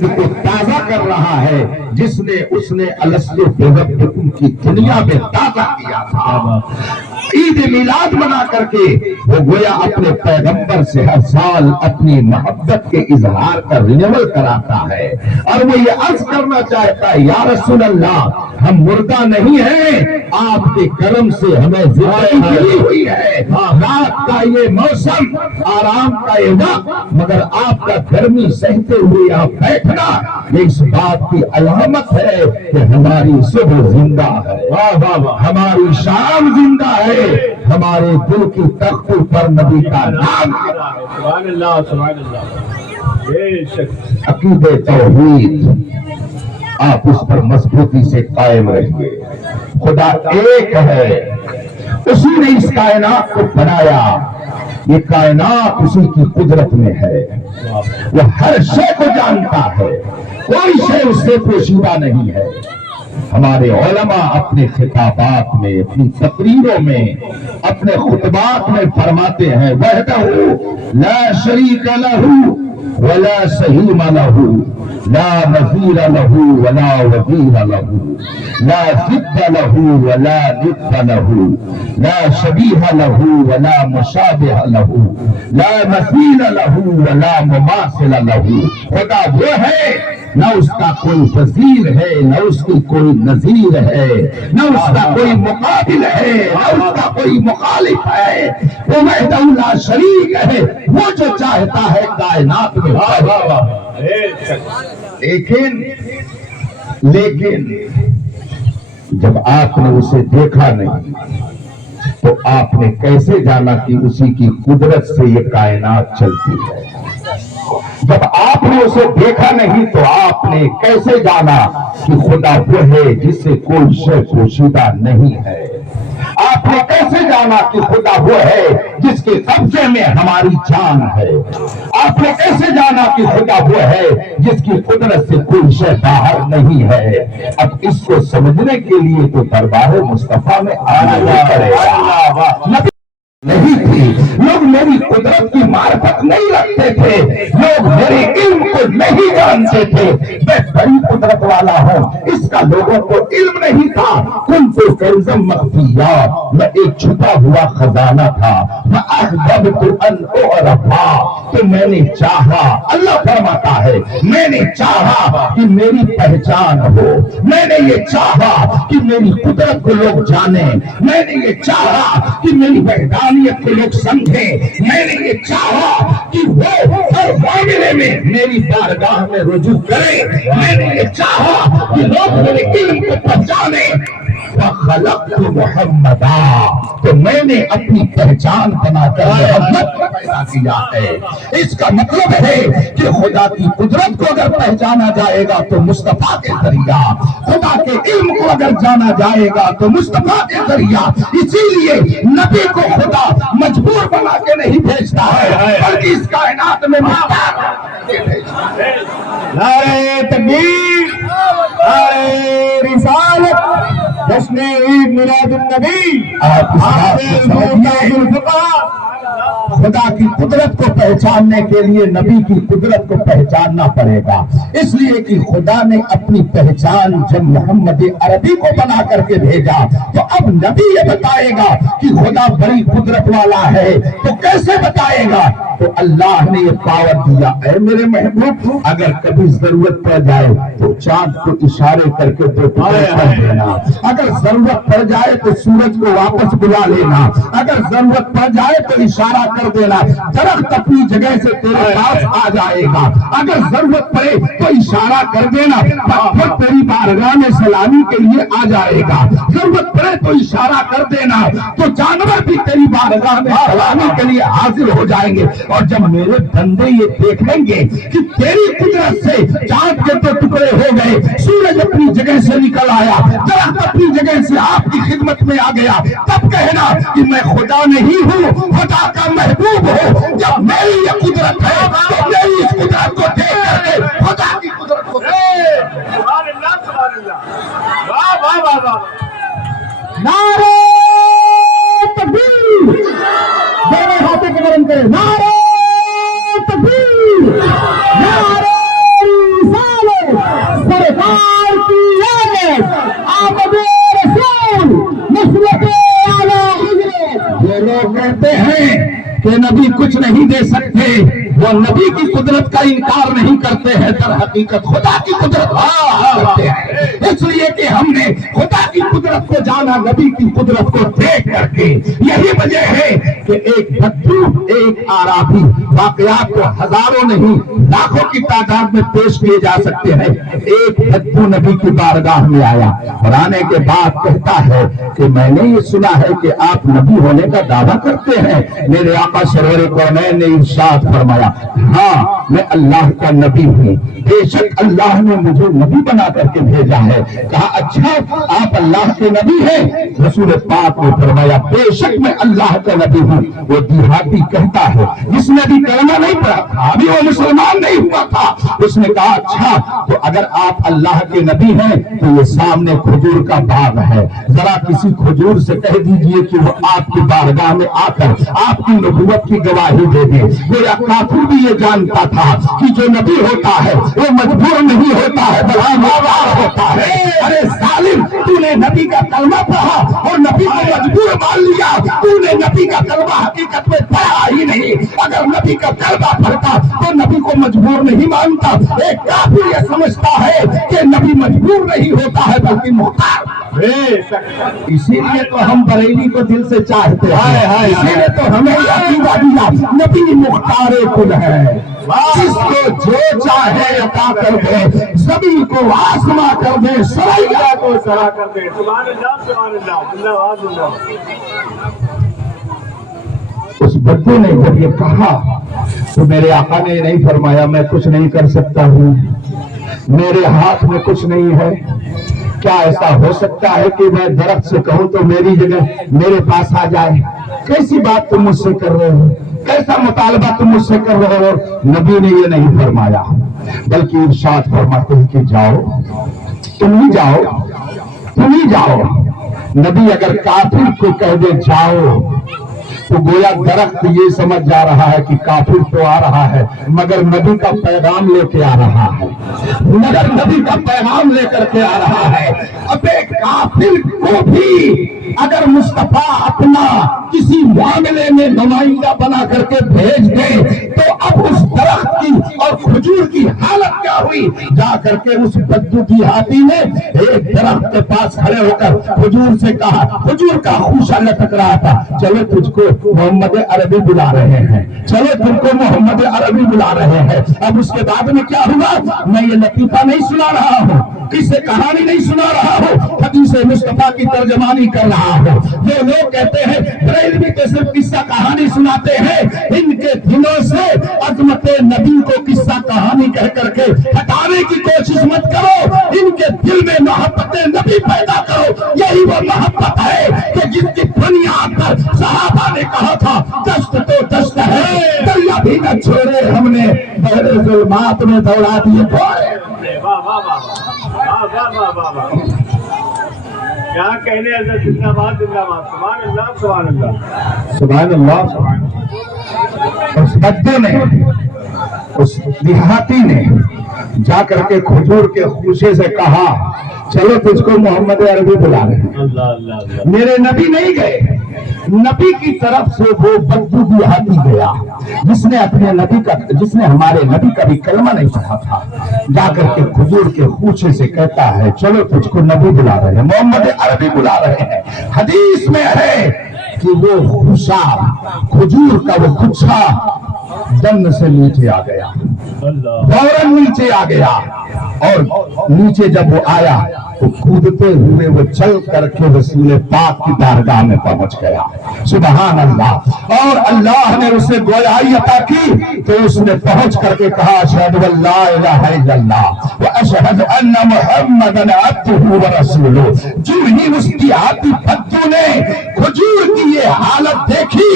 کو تازہ کر رہا ہے جس نے اس نے الستو بربکم کی دنیا میں تازہ کیا تھا۔ عید میلاد منا کر کے وہ گویا اپنے پیغمبر سے ہر سال اپنی محبت کے اظہار کا رینیول کراتا ہے، اور وہ یہ عرض کرنا چاہتا ہے یا رسول اللہ ہم مردہ نہیں ہیں، آپ کے کرم سے ہمیں زندگی ملی ہوئی ہے، رات کا یہ موسم، آرام کا یہ وقت، مگر آپ کا گرمی سہتے ہوئے آپ بیٹھنا یہ اس بات کی علامت ہے کہ ہماری صبح زندہ ہے، ہماری شام زندہ ہے، ہمارے دل کی تختوں پر نبی کا نام ہے۔ سبحان اللہ سبحان اللہ، بے شک عقیدہ توحید آپ اس پر مضبوطی سے قائم رہیے۔ خدا ایک ہے، اسی نے اس کائنات کو بنایا، یہ کائنات اسی کی قدرت میں ہے، وہ ہر شے کو جانتا ہے، کوئی شے اس سے پوشیدہ نہیں ہے۔ ہمارے علماء اپنے خطابات میں، اپنی تقریروں میں، اپنے خطبات میں فرماتے ہیں وحدہ لا شریک لہ ولا سہیم لہ لا نظیر لہ ولا وزیر لہ لا ضد لہ ولا ند لہ لا شبیہ لہ ولا مشابہ لہ لا مثیل لہ ولا مماثل لہ۔ خدا وہ ہے، نہ اس کا کوئی وزیر ہے، نہ اس کی کوئی نظیر ہے، نہ اس کا کوئی مقابل ہے، نہ اس کا کوئی مخالف ہے، وہ وحدہ لا شریک ہے، وہ جو چاہتا ہے کائنات میں۔ بے شک لیکن جب آپ نے اسے دیکھا نہیں تو آپ نے کیسے جانا کہ اسی کی قدرت سے یہ کائنات چلتی ہے؟ جب آپ نے اسے دیکھا نہیں تو آپ نے کیسے جانا کہ خدا وہ ہے جس سے کوئی شے پوشیدہ نہیں ہے؟ آپ نے کیسے جانا کہ خدا وہ ہے جس کے قبضے میں ہماری جان ہے؟ آپ نے کیسے جانا کہ خدا وہ ہے جس کی قدرت سے کوئی شے باہر نہیں ہے؟ اب اس کو سمجھنے کے لیے تو دربار مصطفیٰ میں آنا پڑے گا۔ نہیں تھی، لوگ میری قدرت کی معرفت نہیں رکھتے تھے، لوگ میرے علم کو نہیں جانتے تھے، میں بڑی قدرت والا ہوں اس کا لوگوں کو علم نہیں تھا۔ کنت کنزا مخفیا، میں ایک چھپا ہوا خزانہ تھا، فاحببت ان اعرف، تو میں نے چاہا، اللہ فرماتا ہے میں نے چاہا کہ میری پہچان ہو، میں نے یہ چاہا کہ میری قدرت کو لوگ جانیں، میں نے یہ چاہا کہ میری وحدانیت کو لوگ سمجھیں، میں نے یہ چاہا کہ وہ ہر معاملے میں میری بارگاہ میں رجوع کریں، میں نے یہ چاہا کہ لوگ میرے علم کو پہچانیں۔ وَخَلَقْتُ مُحَمَّدًا، تو میں نے اپنی پہچان بنا کر محمد کو پیدا کیا ہے۔ اس کا مطلب ہے کہ خدا کی قدرت کو اگر پہچانا جائے گا تو مصطفیٰ کے ذریعہ، خدا کے علم کو اگر جانا جائے گا تو مصطفیٰ کے ذریعہ۔ اسی لیے نبی کو خدا مجبور بنا کے نہیں بھیجتا ہے بلکہ اس کائنات میں مختار بنا کے بھیجتا ہے۔ نعرہ تکبیر، نعرہ رسالت، جشن عید میلاد النبی، آپ اس بات کو سمجھیے، خدا کی قدرت کو پہچاننے کے لیے نبی کی قدرت کو پہچاننا پڑے گا، اس لیے کہ خدا نے اپنی پہچان جب محمد عربی کو بنا کر کے بھیجا تو اب نبی یہ بتائے گا کہ خدا بڑی قدرت والا ہے، تو کیسے بتائے گا؟ تو اللہ نے یہ پاور دیا، اے میرے محبوب اگر کبھی ضرورت پڑ جائے تو چاند کو اشارے کر کے دو ٹکڑے کر دینا، اگر ضرورت پڑ جائے تو سورج کو واپس بلا لینا، اگر ضرورت پڑ جائے تو اشارہ کر دینا، درخت اپنی جگہ سے تیرے پاس آ جائے گا، اگر ضرورت پڑے تو اشارہ کر دینا، پتھر تیری بارگاہ میں سلامی کے لیے آ جائے گا، ضرورت پڑے تو اشارہ کر دینا تو جانور بھی تیری بارگاہ میں سلامی کے لیے حاضر ہو جائیں گے۔ اور جب میرے بندے یہ دیکھ لیں گے کہ تیری قدرت سے چاند کے تو ٹکڑے ہو گئے، سورج اپنی جگہ سے نکل آیا، درخت اپنی جگہ سے آپ کی خدمت میں آ گیا، تب کہنا کہ میں خدا نہیں ہوں، خدا کا محبوب ہوں۔ جب میری یہ قدرت ہے تو میری اس قدرت کو دیکھ کر کے خدا کی قدرت کو سبحان اللہ سبحان اللہ، واہ واہ واہ واہ، نعرہ تکبیر، دونوں ہاتھوں کو بلند کریں، نعرہ تکبیر، نعرہ رسالت۔ کہ نبی کچھ نہیں دے سکتے، وہ نبی کی قدرت کا انکار نہیں کرتے ہیں، در حقیقت خدا کی قدرت کرتے ہیں۔ اس لیے کہ ہم نے خدا کی قدرت کو جانا نبی کی قدرت کو دیکھ کر کے۔ یہی وجہ ہے کہ ایک بدو، ایک آرابی، واقعات کو ہزاروں نہیں لاکھوں کی تعداد میں پیش کیے جا سکتے ہیں۔ ایک بدو نبی کی بارگاہ میں آیا اور آنے کے بعد کہتا ہے کہ میں نے یہ سنا ہے کہ آپ نبی ہونے کا دعویٰ کرتے ہیں۔ میرے آقا سرور کونین نے ارشاد فرمایا، ہاں میں اللہ کا نبی ہوں، بے شک اللہ نے مجھے نبی بنا کر کے بھیجا ہے۔ کہا اچھا آپ اللہ کے نبی ہیں؟ رسول پاک نے فرمایا بے شک میں اللہ کا نبی ہوں۔ وہ دیہاتی کہتا ہے جس نے بھی کلمہ نہیں پڑھا تھا، ابھی وہ مسلمان نہیں ہوا تھا، اس نے کہا اچھا تو اگر آپ اللہ کے نبی ہیں تو یہ سامنے کھجور کا باغ ہے، ذرا کسی کھجور سے کہہ دیجئے کہ وہ آپ کی بارگاہ میں آ کر آپ کی نبوت کی گواہی دے دے۔ گویا کافر بھی یہ جانتا تھا کہ جو نبی ہوتا ہے وہ مجبور نہیں ہوتا ہے بلکہ مجبور ہوتا ہے۔ ارے ظالم، تو نے نبی کا کلمہ پڑھا اور نبی کو مجبور مان لیا، تو نے نبی کا کلمہ حقیقت میں پڑھا ہی نہیں۔ اگر نبی کا کلمہ پڑھتا تو نبی کو مجبور نہیں مانتا۔ ایک کافر یہ سمجھتا ہے کہ نبی مجبور نہیں ہوتا ہے بلکہ مختار۔ اسی لیے تو ہم بریلی کو دل سے چاہتے ہیں، اسی لیے تو ہمیں عقیدہ دیا نبی مختار کل ہے، جس کو جو چاہے عطا کر دے، سبھی کو آزما کر دے، سریا کو سرا کر دے۔ سبحان اللہ سبحان اللہ زندہ باد زندہ باد۔ اس بندے نے جب یہ کہا تو میرے آقا نے نہیں فرمایا میں کچھ نہیں کر سکتا ہوں، میرے ہاتھ میں کچھ نہیں ہے۔ کیا ایسا ہو سکتا ہے کہ میں درخت سے کہوں تو میری جگہ میرے پاس آ جائے؟ کیسی بات تم مجھ سے کر رہے ہو، کیسا مطالبہ تم مجھ سے کر رہے ہو؟ نبی نے یہ نہیں فرمایا بلکہ ارشاد فرماتے ہیں کہ جاؤ، تم ہی جاؤ، تم ہی جاؤ۔ نبی اگر کافر کو کہہ دے جاؤ تو گویا درخت یہ سمجھ جا رہا ہے کہ کافر تو آ رہا ہے مگر نبی کا پیغام لے کے آ رہا ہے، مگر نبی کا پیغام لے کر کے آ رہا ہے۔ اب ایک کافر کو بھی اگر مصطفیٰ اپنا کسی معاملے میں نمائندہ بنا کر کے بھیج دے تو اب اس درخت کی اور کھجور کی حالت کیا ہوئی؟ جا کر کے اس بدو کی ہاتھی نے ایک درخت کے پاس کھڑے ہو کر کھجور سے کہا، کھجور کا خوشہ لٹک رہا تھا، چلو تجھ کو محمد عربی بلا رہے ہیں، چلو تم کو محمد عربی بلا رہے ہیں۔ اب اس کے بعد میں کیا ہوا؟ میں یہ لطیفہ نہیں سنا رہا ہوں، قصے کہانی نہیں سنا رہا ہوں، حدیث مصطفیٰ کی ترجمانی کر رہا ہوں۔ جو لوگ کہتے ہیں بریلوی کے صرف قصہ کہانی سناتے ہیں، ان کے دلوں سے عظمت نبی کو قصہ کہانی کہہ کر کے ہٹانے کی کوشش مت کرو، ان کے دل میں محبت نبی پیدا کرو۔ یہی وہ محبت ہے کہ جس کی بنیاد پر صحابہ نے کہا تھا دشت تو دشت ہے، دریا بھی نہ چھوڑے ہم نے، بحر ظلمات میں دوڑا دیے گھوڑے۔ کیا کہنے حضرت زندہ باد زندہ باد سبحان اللہ سبحان اللہ سبحان اللہ۔ اس بدو نے، اس دیہاتی نے جا کر کے کھجور کے خوشے سے کہا چلو تجھ کو محمد عربی بلا رہے ہیں۔ اللہ اللہ اللہ۔ میرے نبی نہیں گئے، نبی کی طرف سے وہ بدو دیہاتی گیا جس نے اپنے نبی کا، جس نے ہمارے نبی کا بھی کلمہ نہیں پڑھا تھا، جا کر کے کھجور کے خوشے سے کہتا ہے چلو تجھ کو نبی بلا رہے ہیں، محمد عربی بلا رہے ہیں۔ حدیث میں ہے کہ وہ خوشہ، کھجور کا وہ گچھا دم سے نیچے آ گیا، فوراً نیچے آ گیا، اور نیچے جب وہ آیا تو کودتے ہوئے وہ چل کر کے رسول پاک کی بارگاہ میں پہنچ گیا۔ سبحان اللہ۔ اور اللہ نے اسے گویائی عطا کی تو اس نے پہنچ کر کے کہا اشہد ان لا الہ الا اللہ واشہد ان محمدا عبدہ ورسولہ۔ جو ہی اس کی ہاتھی بدو نے کھجور کی یہ حالت دیکھی،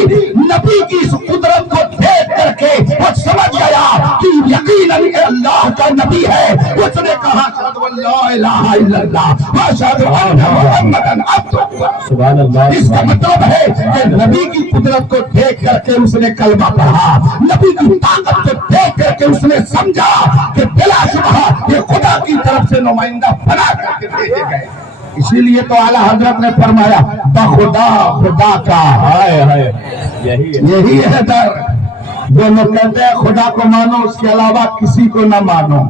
نبی کی اس قدرت کو دیکھ کر کے وہ سمجھ گیا کہ یقیناً اللہ کا نبی ہے۔ اس نے کہا اشہد ان لا الہ الا اللہ واشہد ان محمدا عبدہ۔ سبحان اللہ۔ اس کا مطلب ہے کہ نبی کی قدرت کو دیکھ کر کے اس نے کلمہ پڑھا، نبی کی طاقت کو دیکھ کر کے اس نے سمجھا کہ بلا شبہ یہ خدا کی طرف سے نمائندہ بنا کر کے بھیجے گئے. اسی لیے تو اعلیٰ حضرت نے فرمایا بخدا خدا کا یہی ہے در. جو لوگ کہتے ہیں خدا کو مانو اس کے علاوہ کسی کو نہ مانو.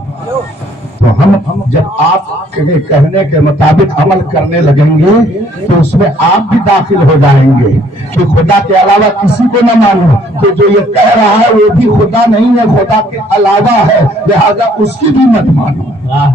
تو ہم جب آپ کے کہنے کے مطابق عمل کرنے لگیں گے تو اس میں آپ بھی داخل ہو جائیں گے کہ خدا کے علاوہ کسی کو نہ مانو. تو جو یہ کہہ رہا ہے وہ بھی خدا نہیں ہے, خدا کے علاوہ ہے, لہذا اس کی بھی مت مانو,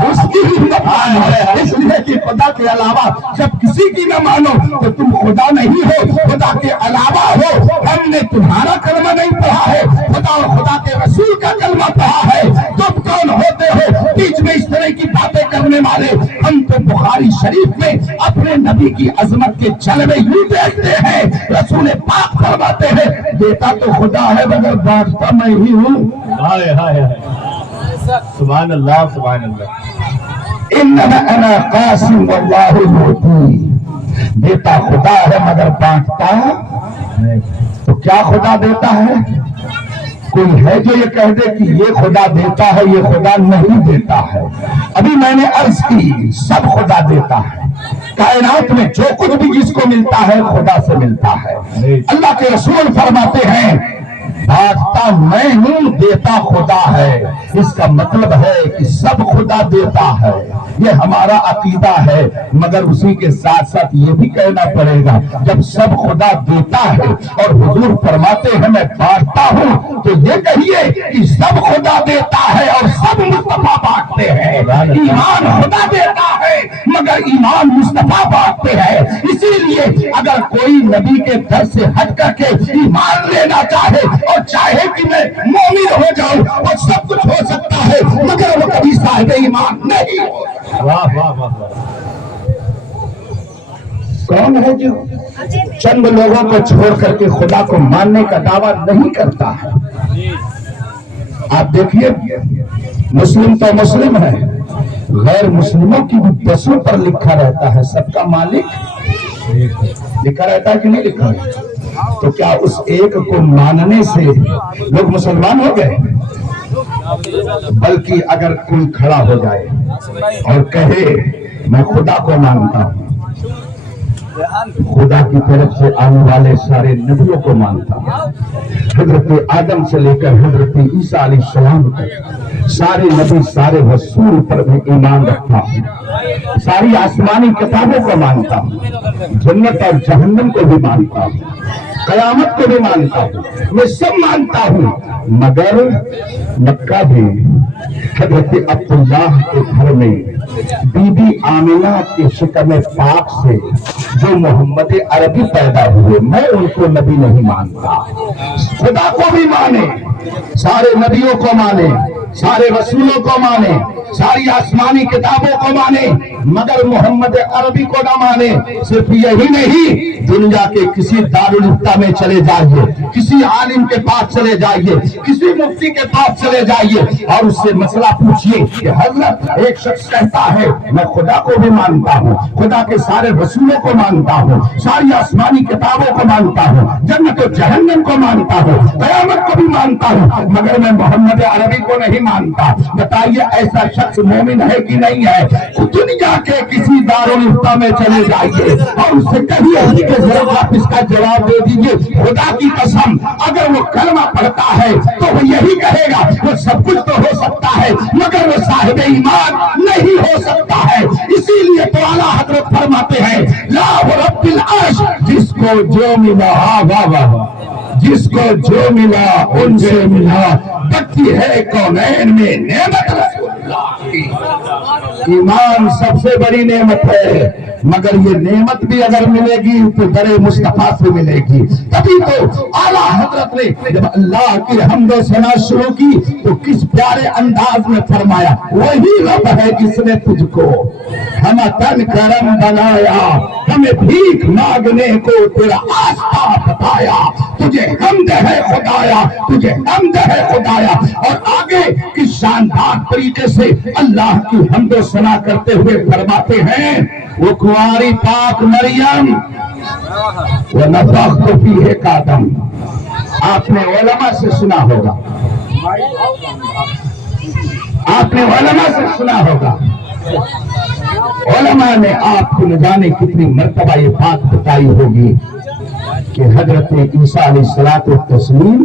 اس کی بھی مت مانو. اس لیے کہ خدا کے علاوہ جب کسی کی نہ مانو تو تم خدا نہیں ہو, خدا کے علاوہ ہو. ہم نے تمہارا کلمہ نہیں پڑھا ہے, خدا اور خدا کے رسول کا کلمہ پڑھا ہے. تم کون ہوتے ہو بیچ میں اس طرح کی باتیں کرنے والے؟ ہم تو بخاری شریف میں اپنے نبی کی عظمت کے جلوے یوں دیکھتے ہیں. رسول پاک فرماتے ہیں دیتا تو خدا ہے مگر بانٹتا میں ہی ہوں. سبحان اللہ سبحان اللہ. انما انا قاسم واللہ المعطی. دیتا خدا ہے مگر بانٹتا تو کیا خدا دیتا ہے؟ کوئی ہے جو یہ کہہ دے کہ یہ خدا دیتا ہے, یہ خدا نہیں دیتا ہے. ابھی میں نے عرض کی سب خدا دیتا ہے. کائنات میں جو کچھ بھی جس کو ملتا ہے خدا سے ملتا ہے. اللہ کے رسول فرماتے ہیں بانٹتا میں ہوں دیتا خدا ہے. اس کا مطلب ہے کہ سب خدا دیتا ہے. یہ ہمارا عقیدہ ہے, مگر اسی کے ساتھ ساتھ یہ بھی کہنا پڑے گا جب سب خدا دیتا ہے اور حضور فرماتے ہیں میں بانٹتا ہوں تو یہ کہیے کہ سب خدا دیتا ہے اور سب مصطفیٰ بانٹتے ہیں. ایمان خدا دیتا ہے مگر ایمان مصطفیٰ بانٹتے ہیں. اسی لیے اگر کوئی نبی کے در سے ہٹ کر کے ایمان لینا چاہے اور چاہے کہ میں مومن ہو جاؤں اور سب کچھ ہو سکتا ہے مگر وہ کبھی صاحب ایمان نہیں ہو. واہ واہ واہ. کون ہے جو چند لوگوں کو چھوڑ کر کے خدا کو ماننے کا دعویٰ نہیں کرتا ہے؟ آپ دیکھیے مسلم تو مسلم ہے, غیر مسلموں کی بھی بسوں پر لکھا رہتا ہے سب کا مالک. لکھا رہتا ہے کہ نہیں لکھا ہے؟ تو کیا اس ایک کو ماننے سے لوگ مسلمان ہو گئے؟ بلکہ اگر کوئی کھڑا ہو جائے اور کہے میں خدا کو مانتا ہوں, خدا کی طرف سے آنے والے سارے نبیوں کو مانتا ہوں, حضرت آدم سے لے کر حضرت عیسیٰ علیہ السلام تک سارے نبی سارے رسول پر بھی ایمان رکھتا ہوں, ساری آسمانی کتابوں کو مانتا ہوں, جنت اور جہنم کو بھی مانتا ہوں, قیامت کو بھی مانتا ہوں, میں سب مانتا ہوں. مگر مکہ میں حضرت عبداللہ کے گھر میں بی بی آمنہ کے شکم پاک سے جو محمد عربی پیدا ہوئے میں ان کو نبی نہیں مانتا. خدا کو بھی مانے, سارے نبیوں کو مانے, سارے رسولوں کو مانے, ساری آسمانی کتابوں کو مانے, مگر محمد عربی کو نہ مانے. صرف یہی نہیں, دنیا کے کسی دارالفتہ میں چلے جائیے, کسی عالم کے پاس چلے جائیے, کسی مفتی کے پاس چلے جائیے اور اس سے مسئلہ پوچھیے کہ حضرت ایک شخص کہتا ہے میں خدا کو بھی مانتا ہوں, خدا کے سارے رسولوں کو مانتا ہوں, ساری آسمانی کتابوں کو مانتا ہوں, جنت و جہنم کو مانتا ہوں, قیامت کو بھی مانتا ہوں, مگر میں محمد عربی کو نہیں مانتا. بتائیے ایسا شخص مومن ہے کہ نہیں ہے؟ دنیا کے کسی دارالفتہ میں چلے جائیے اور اس سے کہیے کہ ذرا آپ اس کا جواب دے دیجیے. خدا کی قسم اگر وہ کلمہ پڑھتا ہے تو وہ یہی کہے گا وہ سب کچھ تو ہو سکتا ہے مگر وہ صاحب ایمان نہیں ہو سکتا ہے. اسی لیے تو اعلیٰ حضرت فرماتے ہیں لا رب العرش, جس کو جو ملا واہ واہ, جس کو جو ملا ان سے ملا, بچی ہے کونین میں نعمت رسول اللہ کی. ایمان سب سے بڑی نعمت ہے, مگر یہ نعمت بھی اگر ملے گی تو در مصطفیٰ سے ملے گی. تبھی تو اعلیٰ حضرت نے جب اللہ کی حمد و ثنا شروع کی تو کس پیارے انداز میں فرمایا وہی رب ہے جس نے تجھ کو ہم تن کرم بنایا, ہمیں بھیک مانگنے کو تیرا آستہ بتایا, تجھے حمد ہے خدایا, تجھے حمد ہے خدایا. اور آگے کس شاندار طریقے سے اللہ کی حمد و ثنا کرتے ہوئے فرماتے ہیں وہ کنواری پاک مریم وَنَفَخْتُ فِيهِ قَدَمْ. آپ نے علماء سے سنا ہوگا آپ نے علماء سے سنا ہوگا، علماء نے آپ کو نہ جانے کتنی مرتبہ یہ بات بتائی ہوگی کہ حضرت عیسیٰ علیہ الصلوۃ والتسلیم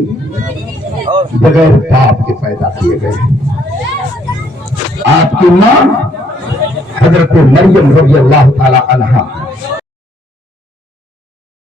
بغیر باپ کے پیدا کیے گئے۔ آپ کی ماں حضرت مریم رضی اللہ تعالی عنہا